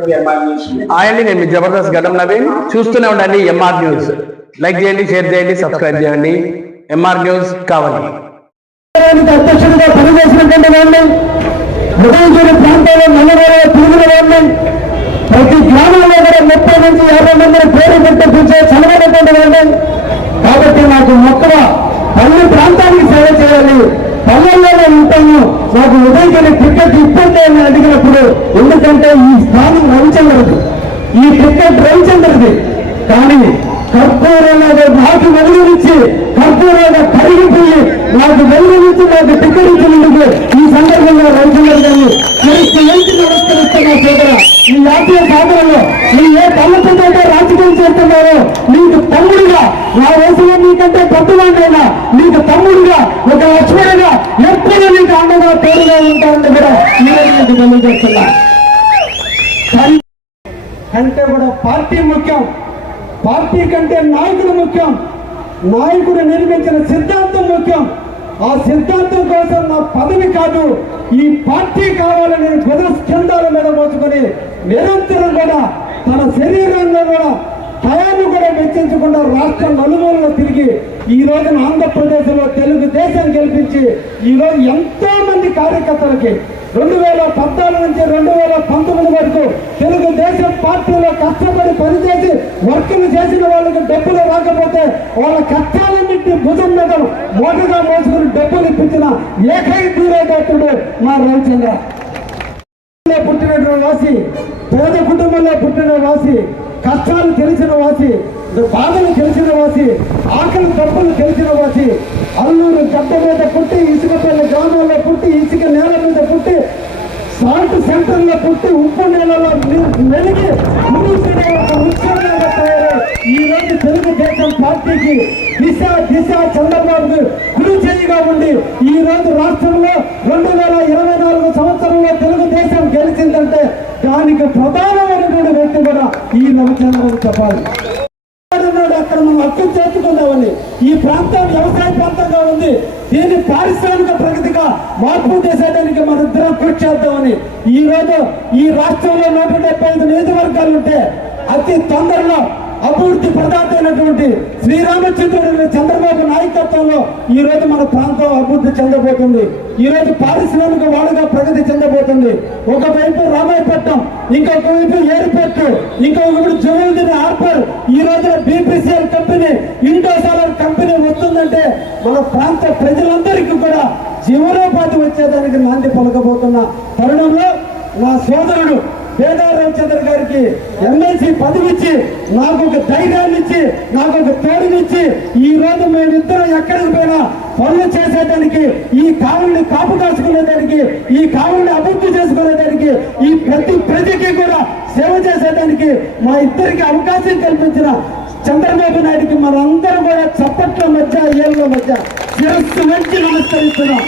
అండి, నేను మీ జబర్దస్త్ గడ్డం నవీన్. చూస్తూనే ఉండండి ఎంఆర్ న్యూస్. లైక్ చేయండి, షేర్ చేయండి, సబ్స్క్రైబ్ చేయండి. ఎంఆర్ న్యూస్ కావాలి. అధ్యక్షుడిగా పనిచేసినటువంటి వాళ్ళు, ఉదయగిరి ప్రాంతంలో నల్లవేల తిరుగుల వాళ్ళు, ప్రతి గ్రామంలో కూడా 30 నుంచి 50 మందిని పేరు పెట్టించే చదవనటువంటి వాళ్ళు. కాబట్టి నాకు మొత్తం పల్లె ప్రాంతానికి సేవ చేయాలి, పల్లెల్లోనే ఉంటాను, నాకు ఉదయగిరి టికెట్ ఇప్పండి అని అడిగినప్పుడు, ఎందుకంటే ఈ స్థానం రవిచంద్రది, ఈ టికెట్ రవిచంద్రది. కానీ కర్పూరంలో నాకు వెలుగునిచ్చి, కర్పూరంగా కరిగిపోయి నాకు వెలుగునిచ్చి నాకు టికెట్ ఇచ్చినందుకు ఈ సందర్భంగా రవిచంద్ర గారిని నమస్కరిస్తున్నా. సోదర, ఈ జాతీయ సాధనలో మీ ఏ పల్లెటూరుతో రాజకీయం చేస్తున్నారో, మీకు తమ్ముడిగా, నా వయసులో మీకంటే పెద్దవాడినైనా మీకు తమ్ముడిగా, ఒక లక్ష్మణుడిగా ఎప్పుడు మీకు అండగా తోడుగా ఉంటారని కూడా ఈరోజు మీకు తెలియజేస్తున్నా. అంటే కూడా పార్టీ ముఖ్యం, పార్టీ కంటే నాయకుడు ముఖ్యం, నాయకుడు నిర్మించిన సిద్ధాంతం ముఖ్యం. ఆ సిద్ధాంతం కోసం నా పదవి కాదు, ఈ పార్టీ కావాలని బుధస్కంధాల మీద మోసుకొని నిరంతరం కూడా తన శరీరంలో కూడా టయాన్ని కూడా వెచ్చించకుండా రాష్ట్ర నలుమూలలో తిరిగి ఈ రోజున ఆంధ్రప్రదేశ్లో తెలుగుదేశం గెలిపించి ఈరోజు ఎంతో మంది కార్యకర్తలకి 2014 నుంచి 2019 వరకు తెలుగుదేశం పార్టీలో కష్టపడి పనిచేసి వర్కులు చేసిన వాళ్ళకి డబ్బులు రాకపోతే వాళ్ళ కష్టాలన్నింటినీ భుజం మీద మోటగా మోసుకుని డబ్బులు ఇప్పించిన ఏకైక ధీరేటప్పుడు మా రవిచంద్ర. పుట్టిన వాసి, పేద కుటుంబంలో పుట్టిన వాసి, కష్టాలు తెలిసిన వాసి, బాధలు తెలిసిన వాసి, ఆకలి డబ్బులు తెలిసిన వాసి, అల్లూరు గడ్డ మీద పుట్టి, ఇసుకపల్లి గ్రామాల్లో పుట్టి, ఇసుక నేల మీద పుట్టి, సాల్ట్ సెంటర్లో పుట్టి, ఉప్పు నేలలో మెలిగి ఈ రోజు తెలుగుదేశం పార్టీకి దిశ చంద్రబాబు గురు చేయిగా ఉండి ఈ రోజు రాష్ట్రంలో 2024 సంవత్సరంలో తెలుగుదేశం గెలిచిందంటే దానికి ప్రధానమైనటువంటి వ్యక్తి కూడా ఈ రవిచంద్రన్ చెప్పాలి. అక్కడ మనం హక్కు చేర్చుకున్నామని, ఈ ప్రాంతం వ్యవసాయ ప్రాంతంగా ఉంది, దీన్ని పారిశ్రామిక ప్రగతిగా మార్పు చేసేదానికి మన ఇద్దరం కృషి చేద్దామని ఈ రోజు ఈ రాష్ట్రంలో 175 నియోజకవర్గాలు ఉంటే అతి తొందరలో అభివృద్ధి ప్రదాత అయినటువంటి శ్రీరామచంద్రుడి చంద్రబాబు నాయకత్వంలో ఈ రోజు మన ప్రాంతం అభివృద్ధి చెందబోతుంది. ఈ రోజు పారిశ్రామిక వాడుగా ప్రగతి చెందబోతుంది. ఒకవైపు రామాయపట్నం, ఇంకొక వైపు ఏర్పెట్టు, ఇంకొక వైపు జువెల్దిని హార్బర్, ఈ రోజున బీపీసీఎల్ కంపెనీ, ఇండోసాలర్ కంపెనీ వస్తుందంటే మన ప్రాంత ప్రజలందరికీ కూడా జీవనోపాధి వచ్చేదానికి నాంది పలకబోతున్న తరుణంలో నా సోదరుడు పేదార్ రవిచంద్ర గారికి ఎమ్మెల్సీ పదవిచ్చి, నాకు ఒక ధైర్యాన్ని ఇచ్చి, నాకు ఒక తోడునిచ్చి ఈ రోజు మేమిద్దరం ఎక్కడికి పోయినా పనులు చేసేదానికి, ఈ కావుల్ని కాపు కాసుకునేదానికి, ఈ కావుల్ని అభివృద్ధి చేసుకునేదానికి, ఈ ప్రతి ప్రజకి కూడా సేవ చేసేదానికి మా ఇద్దరికి అవకాశం కల్పించిన చంద్రబాబు నాయుడికి మనందరం కూడా చప్పట్ల మధ్య, ఏళ్ళ మధ్య శిరస్సు వంచి నమస్కరిస్తున్నాం.